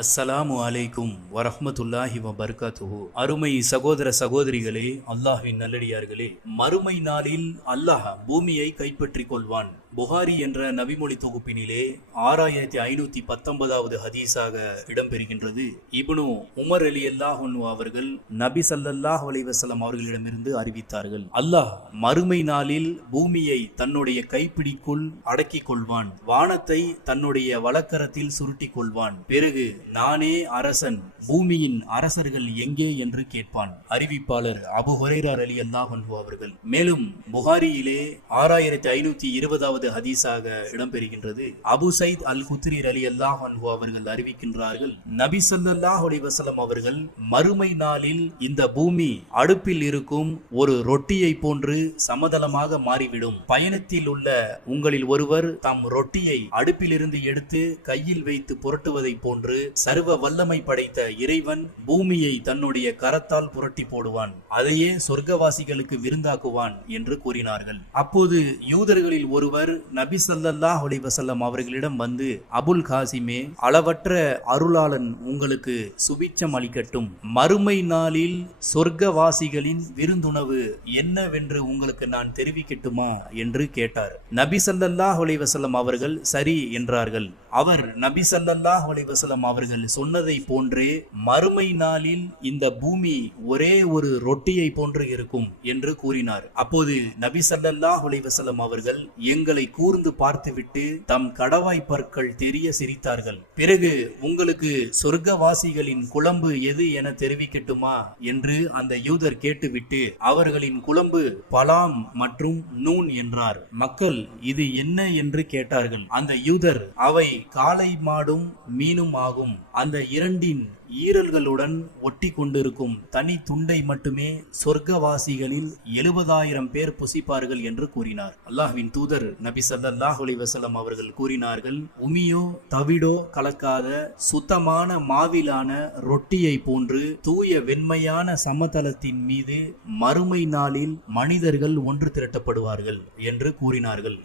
அஸ்ஸலாமு அலைக்கும் வரஹ்மத்துல்லாஹி வபரகாத்துஹு. அருமை சகோதர சகோதரிகளே, அல்லாஹ்வின் நல்லடியார்களே, மறுமை நாளில் அல்லாஹ் பூமியை கைப்பற்றிக் கொள்வான். புகாரி என்ற நபிமொழி தொகுப்பினிலே 6519வது ஹதீஸாக இடம்பெறுகின்றது. இப்னு உமர் ரலியல்லாஹு அன்ஹு அவர்கள் நபி ஸல்லல்லாஹு அலைஹி வஸல்லம் அவர்களிடமிருந்து அறிவித்தார்கள், அல்லாஹ் மறுமை நாளில் பூமியை தன்னுடைய கைப்பிடிக்குள் அடக்கிக் கொள்வான், வானத்தை தன்னுடைய வலக்கரத்தில் சுருட்டிக் கொள்வான். பிறகு நானே அரசன், பூமியின் அரசர்கள் எங்கே என்று கேட்பான். அறிவிப்பாளர் அபு ஹுரைரா ரலியல்லாஹு அன்ஹு அவர்கள். மேலும் புகாரியிலே 6520வது ஹதீஸாக இடம்பெறுகின்றது. அபு சைத் அல் குத்ரி ரலியல்லாஹு அன்ஹு அவர்கள் அறிவிக்கின்றார்கள், நபி ஸல்லல்லாஹு அலைஹி வஸல்லம் அவர்கள் மறுமை நாளில் இந்த பூமி அடுப்பில் இருக்கும் ஒரு ரொட்டியை போன்று சமதளமாக மாறிவிடும். பயணத்தில் உள்ள உங்களில் ஒருவர் தம் ரொட்டியை அடுப்பிலிருந்து எடுத்து கையில் வைத்து புரட்டுவதை போன்று சர்வ வல்லமை படைத்த இறைவன் பூமியை தன்னுடைய கரத்தால் புரட்டி போடுவான், அதையே சொர்க்கவாசிகளுக்கு விருந்தாக்குவான் என்று கூறினார்கள். அப்போது யூதர்களில் ஒருவர் நபி ஸல்லல்லாஹு அலைஹி வஸல்லம் அவர்களிடம் வந்து, அபுல் காசிமே, அளவற்ற அருளாளன் உங்களுக்கு சுபிட்சம் அளிக்கட்டும், மறுமை நாளில் சொர்க்கவாசிகளின் விருந்துணவு என்னவென்று உங்களுக்கு நான் தெரிவிக்கட்டுமா என்று கேட்டார். நபி ஸல்லல்லாஹு அலைஹி வஸல்லம் அவர்கள் சரி என்றார்கள். அவர் நபி ஸல்லல்லாஹு அலைஹி வஸல்லம் அவர்கள் சொன்னதை போன்றே மறுமை நாளில் இந்த பூமி ஒரே ஒரு ரொட்டியை போன்று இருக்கும் என்று கூறினார். அப்போது நபி ஸல்லல்லாஹு அலைஹி வஸல்லம் அவர்கள் எங்களை கூர்ந்து பார்த்துவிட்டு தம் கடவாய் பற்கள் தெரிய சிரித்தார்கள். பிறகு உங்களுக்கு சொர்க்கவாசிகளின் குழம்பு எது என தெரிவிக்கட்டுமா என்று அந்த யூதர் கேட்டுவிட்டு அவர்களின் குழம்பு பலாம் மற்றும் நூன் என்றார். மக்கள் இது என்ன என்று கேட்டார்கள். அந்த யூதர், அவை காளை மாடும் மீனும் ஆகும், அந்த இரண்டின் ஈரல்களுடன் ஒட்டி கொண்டிருக்கும் தனி துண்டை மட்டுமே சொர்க்கவாசிகளில் 70,000 பேர் புசிப்பார்கள் என்று கூறினார். அல்லாஹ்வின் தூதர் நபி ஸல்லல்லாஹு அலைஹி வஸல்லம் அவர்கள் கூறினார்கள், உமியோ தவிடோ கலக்காத சுத்தமான மாவிலான ரொட்டியை போன்று தூய வெண்மையான சமதளத்தின் மீது மறுமை நாளில் மனிதர்கள் ஒன்று திரட்டப்படுவார்கள் என்று கூறினார்கள்.